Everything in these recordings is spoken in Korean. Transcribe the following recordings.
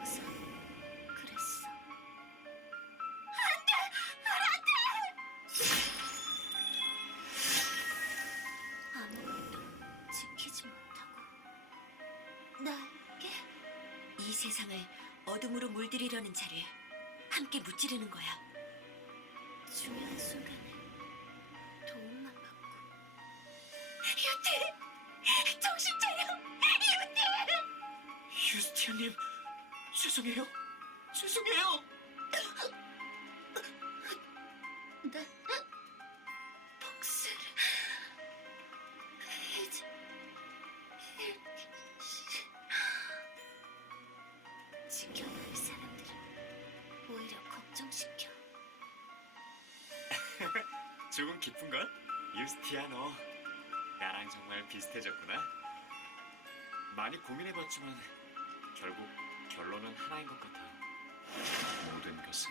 싶어서 그랬어. 아무것도 지키지 못하고 나에게 이 세상을 어둠으로 물들이려는 자를 함께 무찌르는 거야. 중요한 순간에 도움만 받고. 유티! 정신 차려! 유티! 유스티아님, 죄송해요. 죄송해요. 나 복수를 이제 지켜야 할 사람들을 오히려 걱정시켜. 조금 기쁜걸? 유스티아, 너 나랑 정말 비슷해졌구나. 많이 고민해봤지만 결국 결론은 하나인 것 같아. 모든 것은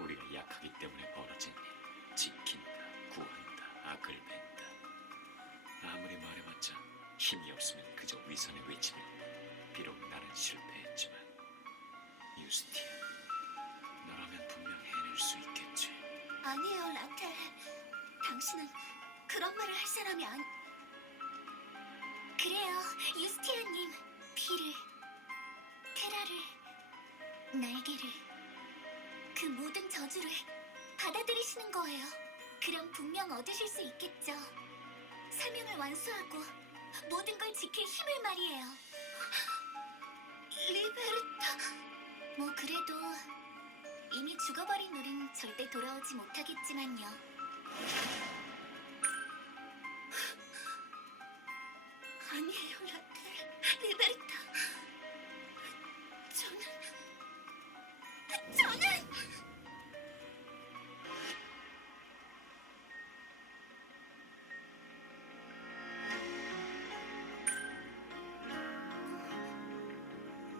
우리가 약하기 때문에 벌어진 일. 지킨다, 구한다, 악을 벤다. 아무리 말해봤자 힘이 없으면 그저 위선의 외침일 뿐. 비록 나는 실패했지만 유스티아, 너라면 분명 해낼 수 있겠지. 아니에요, 라텔. 당신은 그런 말을 할 사람이 아니... 그래요, 유스티아님. 피를, 테라를, 날개를, 그 모든 저주를 받아들이시는 거예요. 그럼 분명 얻으실 수 있겠죠. 사명을 완수하고 모든 걸 지킬 힘을 말이에요. 리베르타... 뭐 그래도 이미 죽어버린 우린 절대 돌아오지 못하겠지만요. 아니에요, 라텔. 리베르타. 저는...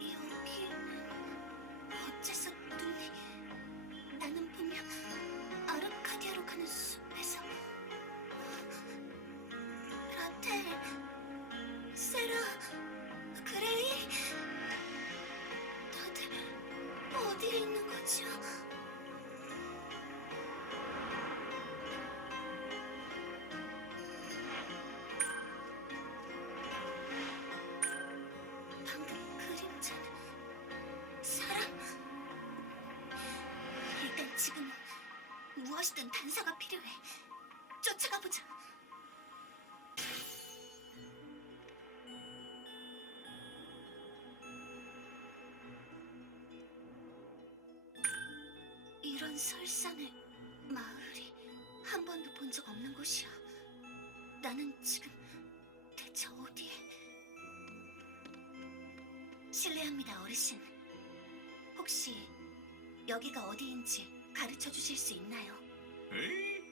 여기는 어째서 눈이... 나는 분명 아르카디아로 가는 숲에서... 라텔... 세라... 그레이... 다들 어디에 있는 거죠? 방금 그림자는 사람? 일단 지금은 무엇이든 단서가 필요해. 쫓아가 보자. 이런 설산의 마을이 한 번도 본 적 없는 곳이야. 나는 지금 대체 어디에? 실례합니다, 어르신. 혹시 여기가 어디인지 가르쳐 주실 수 있나요? 에이?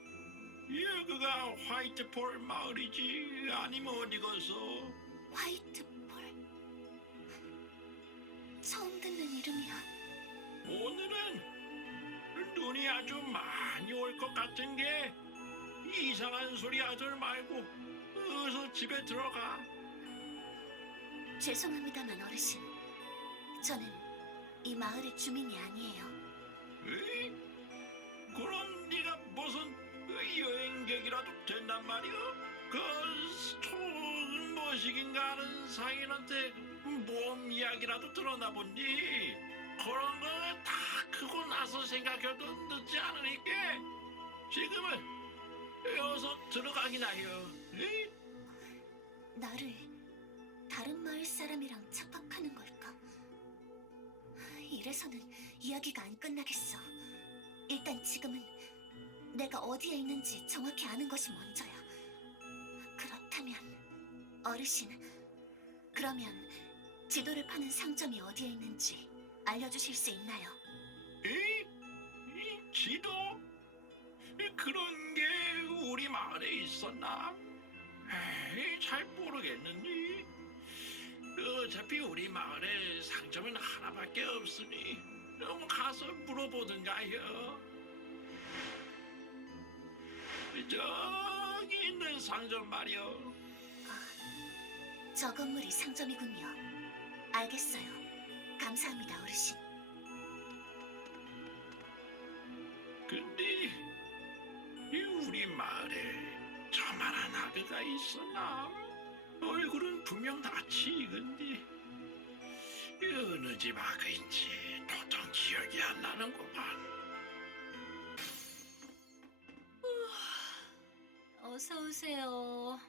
여기가 화이트폴 마을이지. 아니면 어디겠어? 화이트폴. 처음 듣는 이름이야. 오늘은 눈이 아주 많이 올 것 같은 게 이상한 소리 하들 말고 어서 집에 들어가. 죄송합니다만 어르신, 저는 이 마을의 주민이 아니에요. 에이? 그럼 네가 무슨 여행객이라도 된단 말이야? 그 뭐시긴가 하는 상인한테 모험 이야기라도 들었나 본디? 그런 거 다 크고 나서 생각해도 늦지 않으니까 지금은 어서 들어가긴 하여. 에이? 나를 다른 마을 사람이랑 착각하는 걸까? 이래서는 이야기가 안 끝나겠어. 일단 지금은 내가 어디에 있는지 정확히 아는 것이 먼저야. 그렇다면 어르신, 그러면 지도를 파는 상점이 어디에 있는지 알려주실 수 있나요? 이 지도? 그런 게 우리 마을에 있었나? 에이, 잘 모르겠는데. 어차피 우리 마을에 상점은 하나밖에 없으니 가서 물어보든가요. 저기 있는 상점 말이요. 저 건물이 상점이군요. 알겠어요. 감사합니다, 어르신. 근데 이 우리 마을에 저만한 아그가 있었나? 얼굴은 분명 낯이 익은데 어느 집 아그인지 도통 기억이 안 나는구만. 어서 오세요.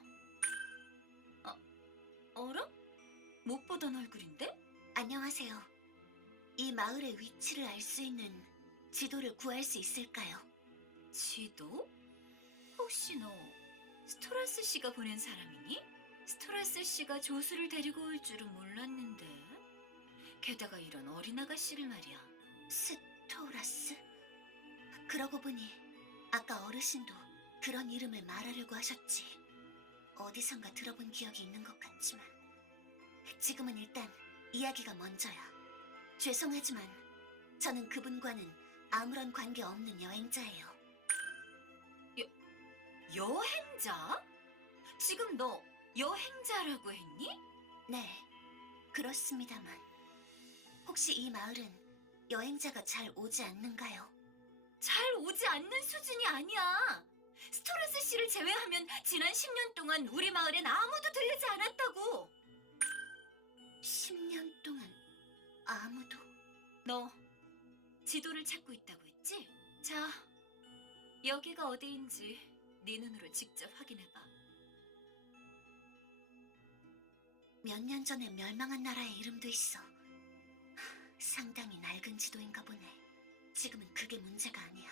어라? 못 보던 얼굴인데? 안녕하세요. 이 마을의 위치를 알 수 있는 지도를 구할 수 있을까요? 지도? 혹시 너 스토라스 씨가 보낸 사람이니? 스토라스 씨가 조수를 데리고 올 줄은 몰랐는데. 게다가 이런 어린 아가씨를 말이야. 스토라스? 그러고 보니 아까 어르신도 그런 이름을 말하려고 하셨지. 어디선가 들어본 기억이 있는 것 같지만 지금은 일단 이야기가 먼저야. 죄송하지만 저는 그분과는 아무런 관계 없는 여행자예요. 여행자? 지금 너 여행자라고 했니? 네, 그렇습니다만 혹시 이 마을은 여행자가 잘 오지 않는가요? 잘 오지 않는 수준이 아니야. 스토라스 씨를 제외하면 지난 10년 동안 우리 마을엔 아무도 들르지 않았다고. 10년 동안 아무도... 너 지도를 찾고 있다고 했지? 자, 여기가 어디인지 네 눈으로 직접 확인해봐. 몇 년 전에 멸망한 나라의 이름도 있어. 상당히 낡은 지도인가 보네. 지금은 그게 문제가 아니야.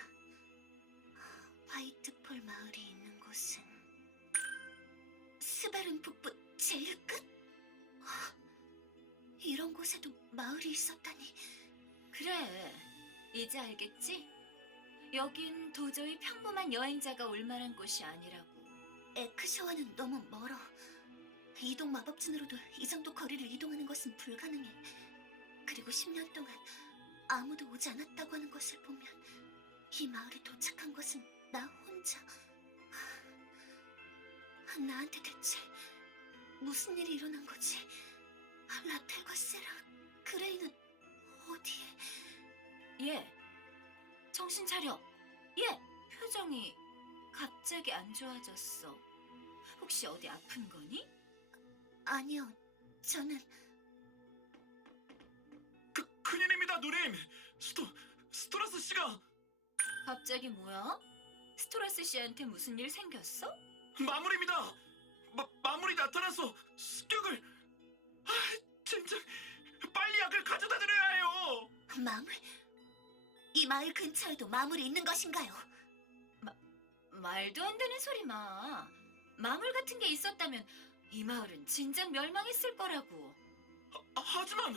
화이트폴 마을이 있는 곳은 스베른 북부 제일 끝? 이런 곳에도 마을이 있었다니. 그래, 이제 알겠지? 여긴 도저히 평범한 여행자가 올 만한 곳이 아니라고. 에크샤와는 너무 멀어. 이동 마법진으로도 이 정도 거리를 이동하는 것은 불가능해. 그리고 10년 동안 아무도 오지 않았다고 하는 것을 보면 이 마을에 도착한 것은 나 혼자. 나한테 대체 무슨 일이 일어난 거지? 라텔과 세라, 그레이는 어디에? 얘, 정신 차려. 얘, 표정이 갑자기 안 좋아졌어. 혹시 어디 아픈 거니? 아니요, 저는... 큰일입니다, 누님. 스토라스 씨가 갑자기 뭐야? 스토라스 씨한테 무슨 일 생겼어? 마물입니다. 마물이 나타나서 습격을. 진짜 빨리 약을 가져다 드려야 해요. 마물? 이 마을 근처에도 마물이 있는 것인가요? 말도 안 되는 소리 마. 마물 같은 게 있었다면 이 마을은 진작 멸망했을 거라고. 하지만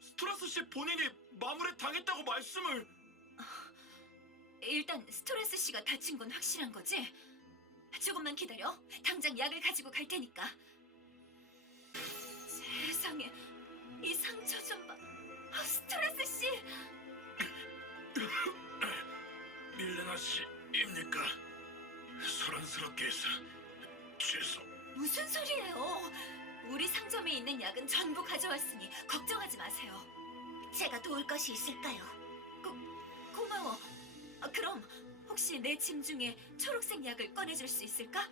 스토라스 씨 본인이 마물에 당했다고 말씀을. 일단 스토라스 씨가 다친 건 확실한 거지? 조금만 기다려. 당장 약을 가지고 갈 테니까. 세상에, 이 상처 좀 봐. 스토라스 씨! 밀레나 씨입니까? 소란스럽게 해서 죄송. 무슨 소리예요? 우리 상점에 있는 약은 전부 가져왔으니 걱정하지 마세요. 제가 도울 것이 있을까요? 고마워. 그럼 혹시 내 짐 중에 초록색 약을 꺼내줄 수 있을까?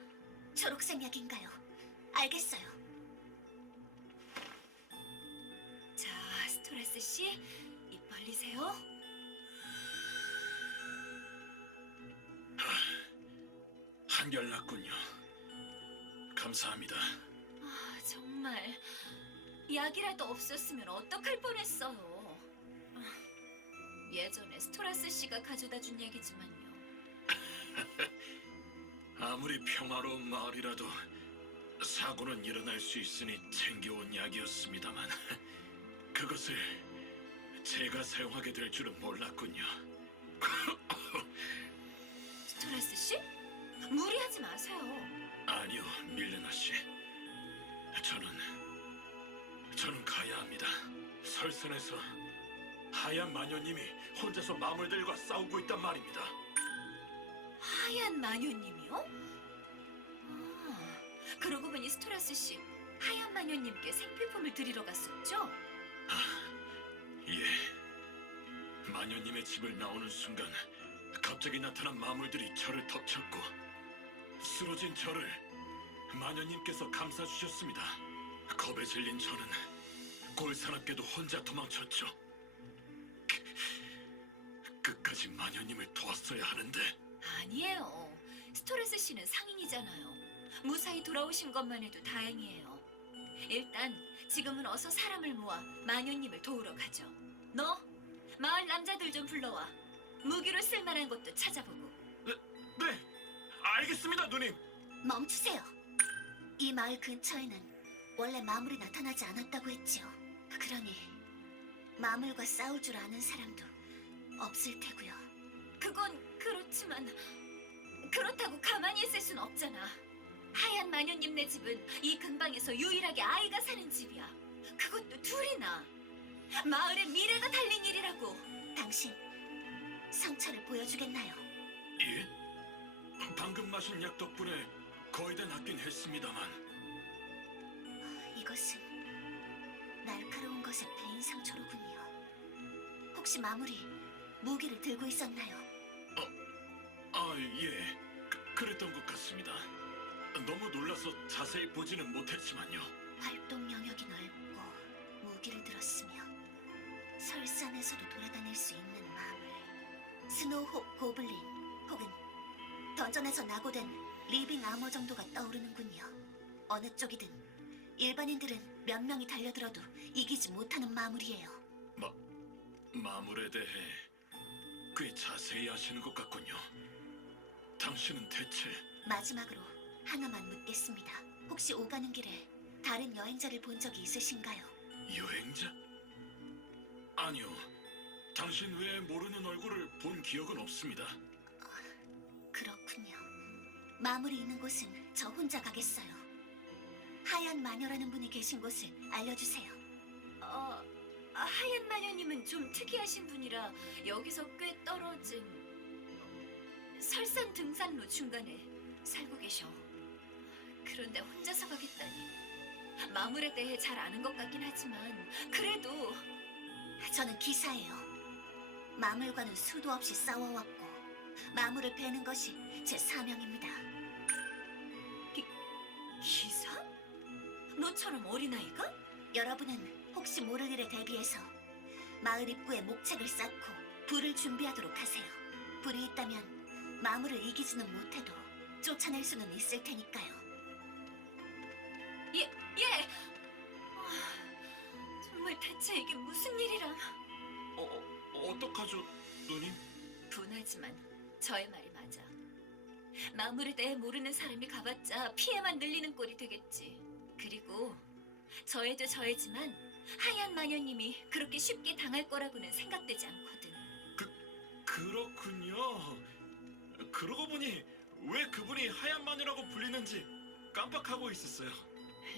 초록색 약인가요? 알겠어요. 자, 스토라스 씨, 입 벌리세요. 한결났군요. 감사합니다. 정말 약이라도 없었으면 어떡할 뻔했어요. 예전에 스토라스 씨가 가져다 준 약이지만요. 아무리 평화로운 마을이라도 사고는 일어날 수 있으니 챙겨온 약이었습니다만 그것을 제가 사용하게 될 줄은 몰랐군요. 스토라스 씨? 무리하지 마세요. 아니요, 밀레나 씨. 저는 가야 합니다. 설산에서 하얀 마녀님이 혼자서 마물들과 싸우고 있단 말입니다. 하얀 마녀님이요? 그러고 보니 스토라스 씨 하얀 마녀님께 생필품을 드리러 갔었죠? 마녀님의 집을 나오는 순간 갑자기 나타난 마물들이 저를 덮쳤고 쓰러진 저를 마녀님께서 감싸주셨습니다. 겁에 질린 저는 골사납게도 혼자 도망쳤죠. 끝까지 마녀님을 도왔어야 하는데 아니에요. 스토레스 씨는 상인이잖아요. 무사히 돌아오신 것만 해도 다행이에요. 일단 지금은 어서 사람을 모아 마녀님을 도우러 가죠. 너 마을 남자들 좀 불러와. 무기로 쓸만한 것도 찾아보고. 네, 알겠습니다, 누님. 멈추세요. 이 마을 근처에는 원래 마물이 나타나지 않았다고 했지요. 그러니 마물과 싸울 줄 아는 사람도 없을 테고요. 그건 그렇지만 그렇다고 가만히 있을 순 없잖아. 하얀 마녀님네 집은 이 근방에서 유일하게 아이가 사는 집이야. 그것도 둘이나. 마을의 미래가 달린 일이라고. 당신 상처를 보여주겠나요? 예? 방금 마신 약 덕분에 거의 다 낫긴 했습니다만 이것은 날카로운 것의 배인 상처로군요. 혹시 마물이 무기를 들고 있었나요? 예, 그랬던 것 같습니다. 너무 놀라서 자세히 보지는 못했지만요. 활동 영역이 넓고 무기를 들었으며 설산에서도 돌아다닐 수 있는 마물, 스노우홉 고블린 혹은 던전에서 낙오된 리빙 아머 정도가 떠오르는군요. 어느 쪽이든 일반인들은 몇 명이 달려들어도 이기지 못하는 마물이에요. 마물에 대해 꽤 자세히 아시는 것 같군요. 당신은 대체 마지막으로 하나만 묻겠습니다. 혹시 오가는 길에 다른 여행자를 본 적이 있으신가요? 여행자? 아니요. 당신 외에 모르는 얼굴을 본 기억은 없습니다. 그렇군요. 마물이 있는 곳은 저 혼자 가겠어요. 하얀 마녀라는 분이 계신 곳을 알려주세요. 하얀 마녀님은 좀 특이하신 분이라 여기서 꽤 떨어진 설산 등산로 중간에 살고 계셔. 그런데 혼자서 가겠다니. 마물에 대해 잘 아는 것 같긴 하지만 그래도 저는 기사예요. 마물과는 수도 없이 싸워왔고 마물을 베는 것이 제 사명입니다. 기사? 너처럼 어린아이가? 여러분은 혹시 모를 일에 대비해서 마을 입구에 목책을 쌓고 불을 준비하도록 하세요. 불이 있다면 마물을 이기지는 못해도 쫓아낼 수는 있을 테니까요. 예! 정말 대체 이게 무슨 일이람? 어떡하죠, 누님? 분하지만 저의 말이 맞아. 마물에 대해 모르는 사람이 가봤자 피해만 늘리는 꼴이 되겠지. 그리고 저애도 저애지만 하얀 마녀님이 그렇게 쉽게 당할 거라고는 생각되지 않거든. 그렇군요. 그러고 보니 왜 그분이 하얀 마녀라고 불리는지 깜빡하고 있었어요.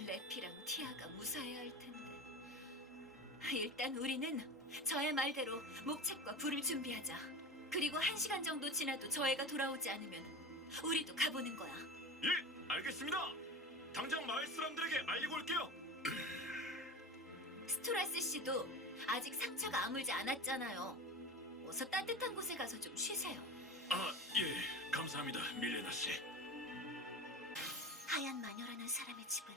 레피랑 티아가 무사해야 할 텐데. 일단 우리는 저의 말대로 목책과 불을 준비하자. 그리고 1시간 정도 지나도 저애가 돌아오지 않으면 우리도 가보는 거야. 예, 알겠습니다. 당장 마을 사람들에게 알리고 올게요. 스토라스 씨도 아직 상처가 아물지 않았잖아요. 어서 따뜻한 곳에 가서 좀 쉬세요. 예, 감사합니다, 밀레나 씨. 하얀 마녀라는 사람의 집은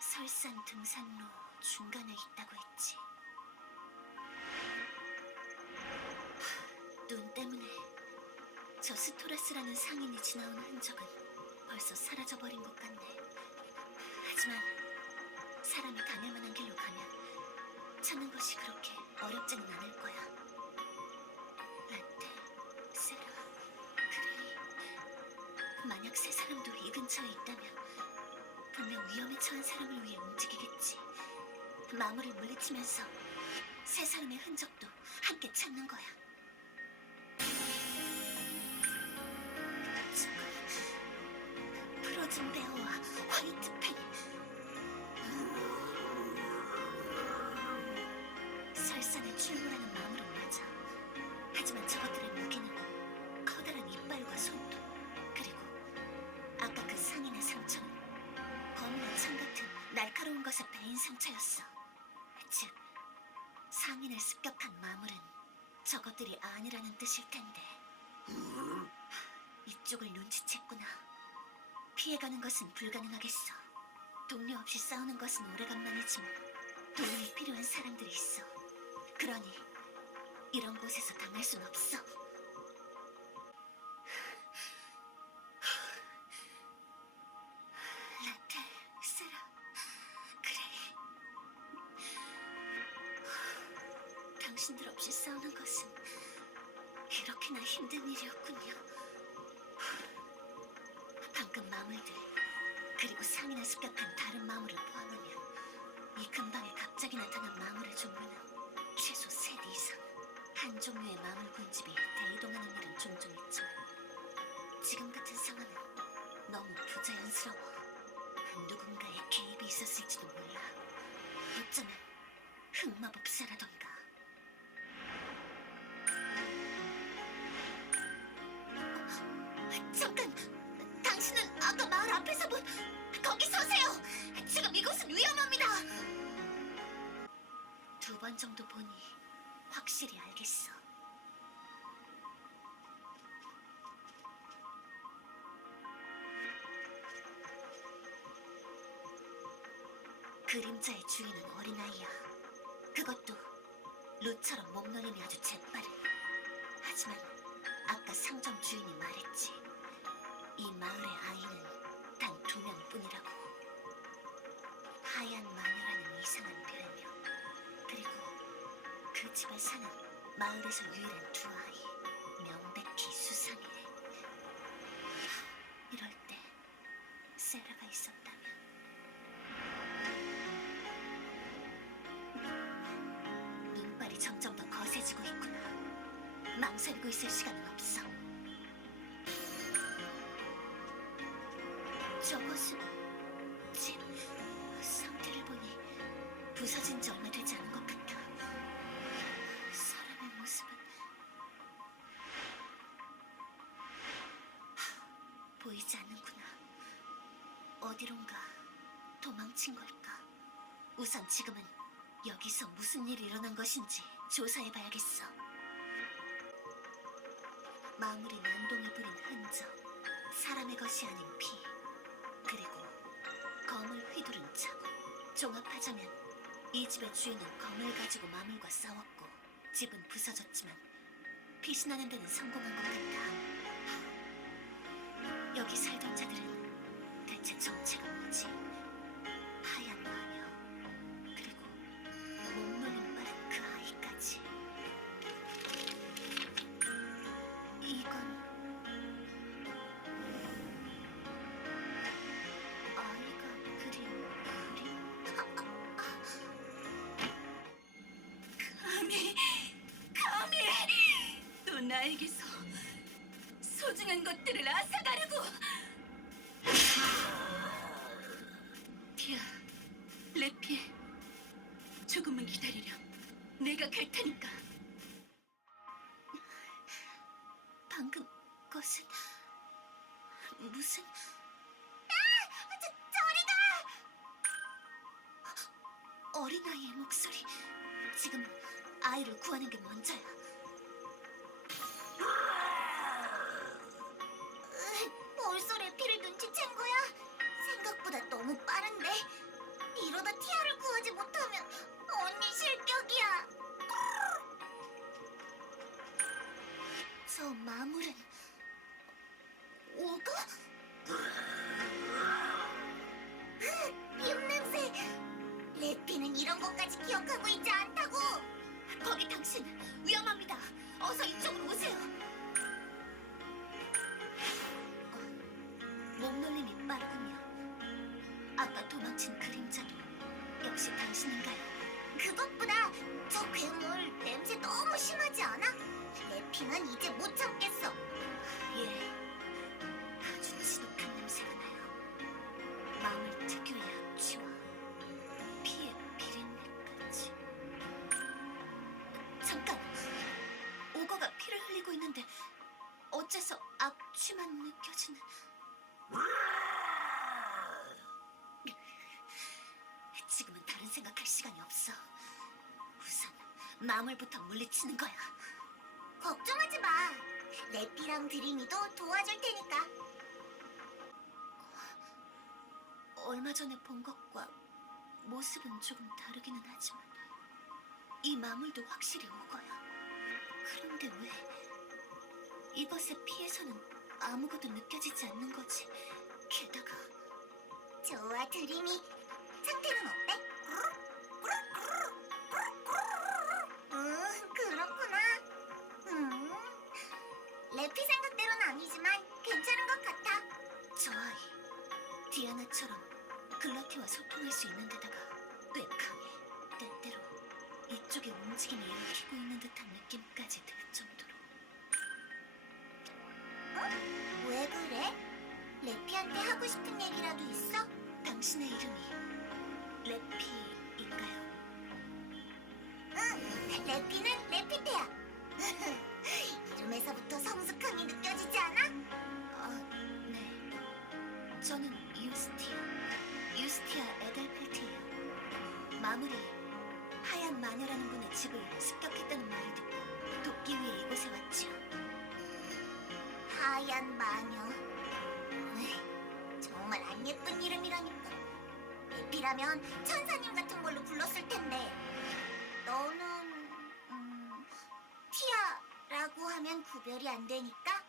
설산 등산로 중간에 있다고 했지. 눈 때문에 저 스토라스라는 상인이 지나오는 흔적은 벌써 사라져버린 것 같네. 하지만 사람이 다닐 만한 길로 가면 찾는 것이 그렇게 어렵지는 않을 거야. 라테, 세라, 그레이. 만약 세 사람도 이 근처에 있다면 분명 위험에 처한 사람을 위해 움직이겠지. 마물을 물리치면서 세 사람의 흔적도 함께 찾는 거야. 프로즌 베어와 화이트 펜. 설산에 출몰하는 마물은 맞아. 하지만 저것들의 무기는 커다란 이빨과 손톱, 그리고 아까 그 상인의 상처는 검은 창 같은 날카로운 것에 베인 상처였어. 즉, 상인을 습격한 마물은 저것들이 아니라는 뜻일 텐데. 이쪽을 눈치챘구나. 피해가는 것은 불가능하겠어. 동료 없이 싸우는 것은 오래간만이지만 도움이 필요한 사람들이 있어. 그러니 이런 곳에서 당할 순 없어. 라텔, 세라, 그레이. 당신들 없이 싸우는 것은 이렇게나 힘든 일이었군요. 방금 마물들, 그리고 상이나 습격한 다른 마물을 포함하면 이 근방에 갑자기 나타난 마물의 종류는 최소 3 이상. 한 종류의 마물 군집이 대이동하는 일은 종종 있지만 지금 같은 상황은 너무 부자연스러워. 누군가의 개입이 있었을지도 몰라. 어쩌면 흑마법사라던가. 잠깐! 당신은 아까 마을 앞에서 본 거기 서세요! 지금 이곳은 위험합니다! 2번 정도 보니 확실히 알겠어. 그림자의 주인은 어린아이야. 그것도 루처럼 몸놀림이 아주 재빠른. 하지만 아까 상점 주인이 말했지. 이 마을의 아이는 단 2명뿐이라고. 하얀 마녀라는 이상한 별명. 그리고 그 집에 사는 마을에서 유일한 2 아이. 명백히 수상해. 이럴 때 세라가 있었다면. 눈발이 점점 더 거세지고 있구나. 망설이고 있을 시간은 없어. 저것은 집 상태를 보니 부서진 지 얼마 되지 않은 것 같아. 사람의 모습은 보이지 않는구나. 어디론가 도망친 걸까? 우선 지금은 여기서 무슨 일이 일어난 것인지 조사해봐야겠어. 마물이 난동을 부린 흔적, 사람의 것이 아닌 피, 그리고 검을 휘두른 자국. 종합하자면 이 집의 주인은 검을 가지고 마물과 싸웠고 집은 부서졌지만 피신하는 데는 성공한 것 같아. 여기 살던 자들은 대체 정체가 뭐지? 하얀 마녀, 그리고 몸놀림 빠른 그 아이까지. 이건 아이가 그린 그림? 감히 또 나에게서 소중한 것들을 앗아가려고. 티아, 레피, 조금만 기다리렴. 내가 갈 테니까. 방금 것은 무슨... 어린아이의 목소리. 지금 아이를 구하는 게 먼저야. 벌써 레피를 눈치챈 거야? 생각보다 너무 빠른데? 이러다 티아를 구하지 못하면 언니 실격이야. 저 마물은 오가? 비움냄새. 레피는 이런 것까지 기억하고 있지 않다고. 거기 당신 위험합니다. 어서 이쪽으로 오세요. 몸놀림이 빠르군요. 아까 도망친 그림자도 역시 당신인가요? 그것보다 저 괴물 냄새 너무 심하지 않아? 레피는 이제 못 참겠어. 예, 아주 지독한 냄새가 나요. 마물 특유의 악취와 피의 비린내까지. 잠깐! 오거가 피를 흘리고 있는데 어째서 악취만 느껴지는... 지금은 다른 생각할 시간이 없어. 우선 마물부터 물리치는 거야. 걱정하지 마. 레피랑 드림이도 도와줄 테니까. 얼마 전에 본 것과 모습은 조금 다르기는 하지만 이 마물도 확실히 오거야. 그런데 왜 이것의 피에서는 아무것도 느껴지지 않는 거지? 게다가 좋아, 드림이. 상태는 어때? 그렇구나. 레피 생각대로는 아니지만 괜찮은 것 같아. 저 아이, 디아나처럼 글러티와 소통할 수 있는 데다가 꽤 강해. 때때로 이쪽에 움직임을 일으키고 있는 듯한 느낌까지 들 정도로. 왜 그래? 레피한테 하고 싶은 얘기라도 있어? 당신의 이름이 레피인가요? 응, 레피는 레피테야. 이름에서부터 성숙함이 느껴지지 않아? 네. 저는 유스티아 에델펠트예요. 마무리 하얀 마녀라는 분의 집을 습격했다는 말을 듣고 돕기 위해 이곳에 왔지요. 하얀 마녀. 정말 안 예쁜 이름이라니까. 레피라면 천사님 같은 걸로 불렀을 텐데. 너는 티아라고 하면 구별이 안 되니까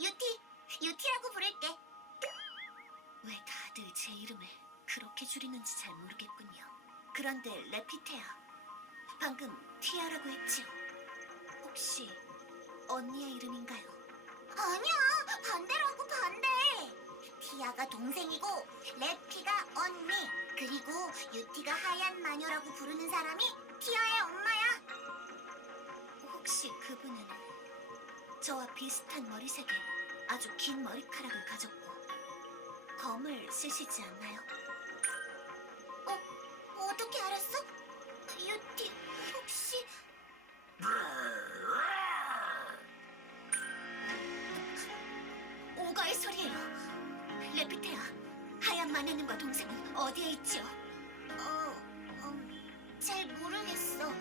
유티라고 부를게. 왜 다들 제 이름을 그렇게 줄이는지 잘 모르겠군요. 그런데 레피테아, 방금 티아라고 했지요? 혹시 언니의 이름인가요? 아니야, 반대라고, 반대. 티아가 동생이고 레피가 언니, 그리고 유티가 하얀 마녀라고 부르는 사람이 티아의 엄마야. 혹시 그분은 저와 비슷한 머리색에 아주 긴 머리카락을 가졌고 검을 쓰시지 않나요? 어떻게 알았어? 유티, 혹시... 오가의 소리예요. 레피테아, 하얀 마녀님과 동생은 어디에 있지요? 잘 모르겠어.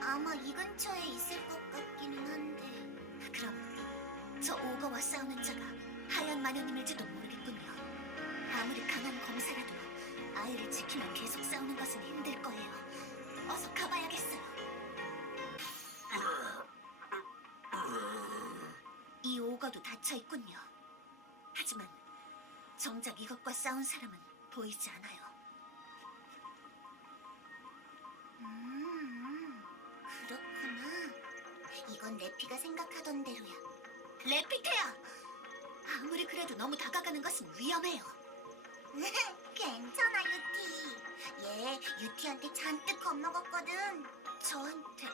아마 이 근처에 있을 것 같기는 한데. 그럼 저 오거와 싸우는 자가 하얀 마녀님일지도 모르겠군요. 아무리 강한 검사라도 아이를 지키며 계속 싸우는 것은 힘들 거예요. 어서 가봐야겠어요. 이 오거도 닫혀있군요. 하지만 정작 이것과 싸운 사람은 보이지 않아요. 그렇구나. 이건 레피가 생각하던 대로야. 레피테야! 아무리 그래도 너무 다가가는 것은 위험해요. 괜찮아, 유티. 얘 유티한테 잔뜩 겁먹었거든. 저한테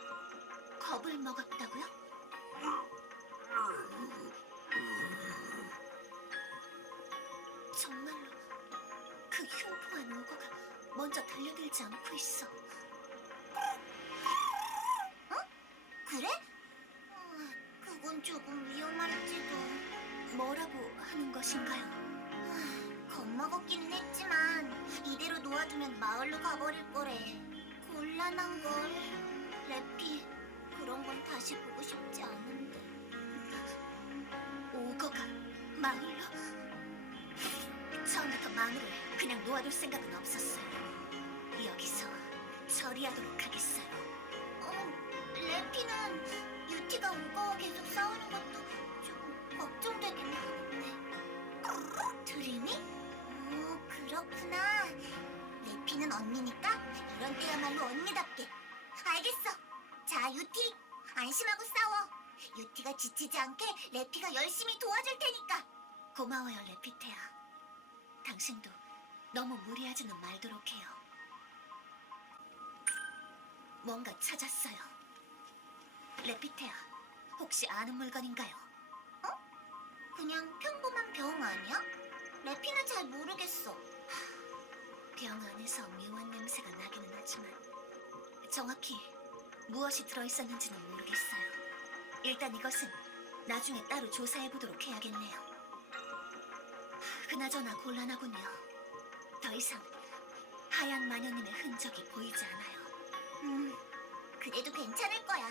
겁을 먹었다고요? 정말로 그 흉포한 오거가 먼저 달려들지 않고 있어. 그래? 그건 조금 위험할지도. 뭐라고 하는 것인가요? 겁먹었기는 했지만 이대로 놓아두면 마을로 가버릴 거래. 곤란한걸. 레피, 그런 건 다시 보고 싶지 않은데. 오거가 마을로? 처음부터 마물을 그냥 놓아둘 생각은 없었어요. 여기서 처리하도록 하겠어요. 레피는 유티가 오거와 계속 싸우는 것도 좀 걱정되긴 하는데. 드림이? 그렇구나. 레피는 언니니까 이런 때야말로 언니답게. 알겠어. 자, 유티, 안심하고 싸워. 유티가 지치지 않게 레피가 열심히 도와줄 테니까. 고마워요, 레피테야. 당신도 너무 무리하지는 말도록 해요. 뭔가 찾았어요. 레피테야, 혹시 아는 물건인가요? 그냥 평범한 병 아니야? 레피는 잘 모르겠어. 병 안에서 묘한 냄새가 나기는 하지만 정확히 무엇이 들어있었는지는 모르겠어요. 일단 이것은 나중에 따로 조사해보도록 해야겠네요. 그나저나 곤란하군요. 더 이상 하얀 마녀님의 흔적이 보이지 않아요. 그래도 괜찮을 거야.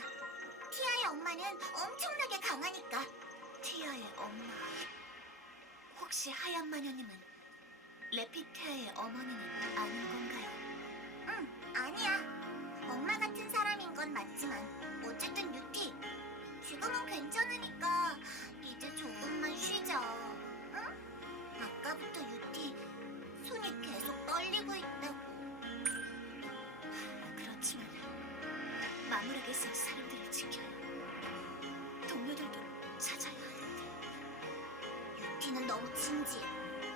티아의 엄마는 엄청나게 강하니까. 티아의 엄마. 혹시 하얀 마녀님은 레피테아의 어머니는 아닌 건가요? 응, 아니야. 엄마 같은 사람인 건 맞지만 어쨌든 유티, 지금은 괜찮으니까 이제 조금만 쉬자. 응? 아까부터 유티 손이 계속 떨리고 있다고. 그렇지만 마무리에서 사람들을 지켜야, 동료들도 찾아야 하는데. 유티는 너무 진지해.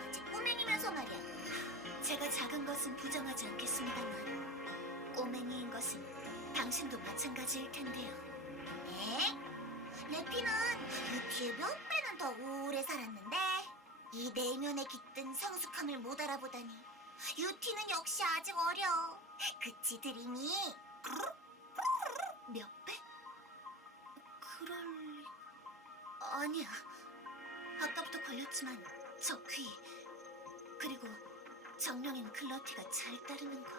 아직 꼬맹이면서 말이야. 제가 작은 것은 부정하지 않겠습니다만 꼬맹이인 것은 당신도 마찬가지일 텐데요. 에? 레피는 유티의 몇 배는 더 오래 살았는데 이 내면에 깃든 성숙함을 못 알아보다니. 유티는 역시 아직 어려. 그치 드림이? 몇 배? 그럴... 아니야. 아까부터 걸렸지만 저 귀, 그리고 정령인 클러티가 잘 따르는 것.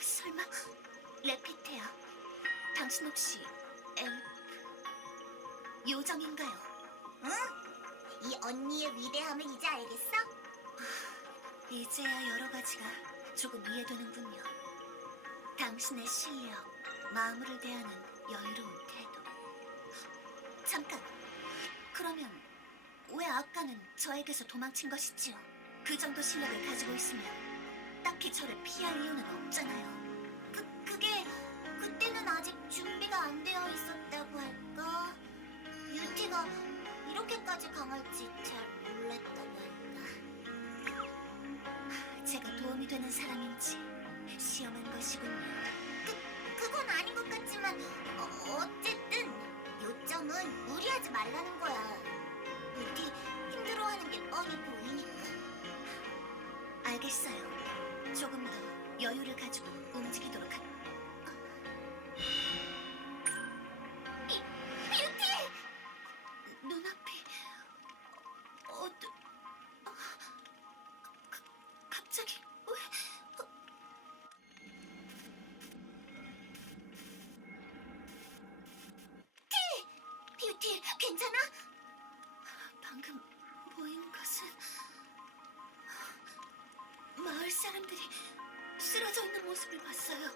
설마 레피테아, 당신 혹시 엘프 요정인가요? 응? 이 언니의 위대함을 이제 알겠어? 이제야 여러 가지가 조금 이해되는군요. 당신의 실력, 마무를 대하는 여유로운 태도. 잠깐, 그러면 왜 아까는 저에게서 도망친 것이지요? 그 정도 실력을 가지고 있으면 딱히 저를 피할 이유는 없잖아요. 그게 그때는 아직 준비가 안 되어 있었다고 할까? 유티가 이렇게까지 강할지 잘 몰랐다고 할까? 제가 도움이 되는 사람인지 시험한 것이군요. 그건 아닌 것 같지만 어쨌든 요점은 무리하지 말라는 거야. 유티 힘들어하는 게 뻔히 보이니까. 알겠어요. 조금 더 여유를 가지고 움직이도록 할. 유티! 눈앞이 갑자기 왜? 뷰티, 괜찮아? 방금 보인 것은 마을 사람들이 쓰러져 있는 모습을 봤어요.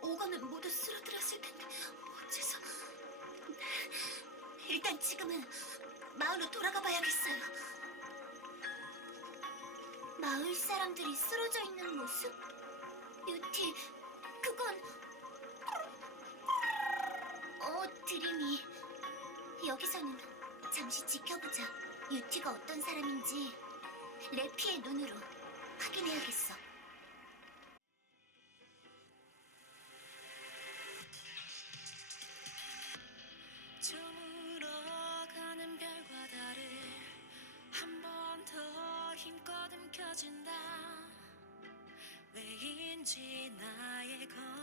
오거는 모두 쓰러들었을 텐데 어째서? 일단 지금은 마을로 돌아가 봐야겠어요. 마을 사람들이 쓰러져 있는 모습? 뷰티, 그건... 드림이. 여기서는 잠시 지켜보자. 유티가 어떤 사람인지 레피의 눈으로 확인해야겠어. 저물어가는 별바다를 한 번 더 힘껏 움켜쥔다. 왜인지 나의 건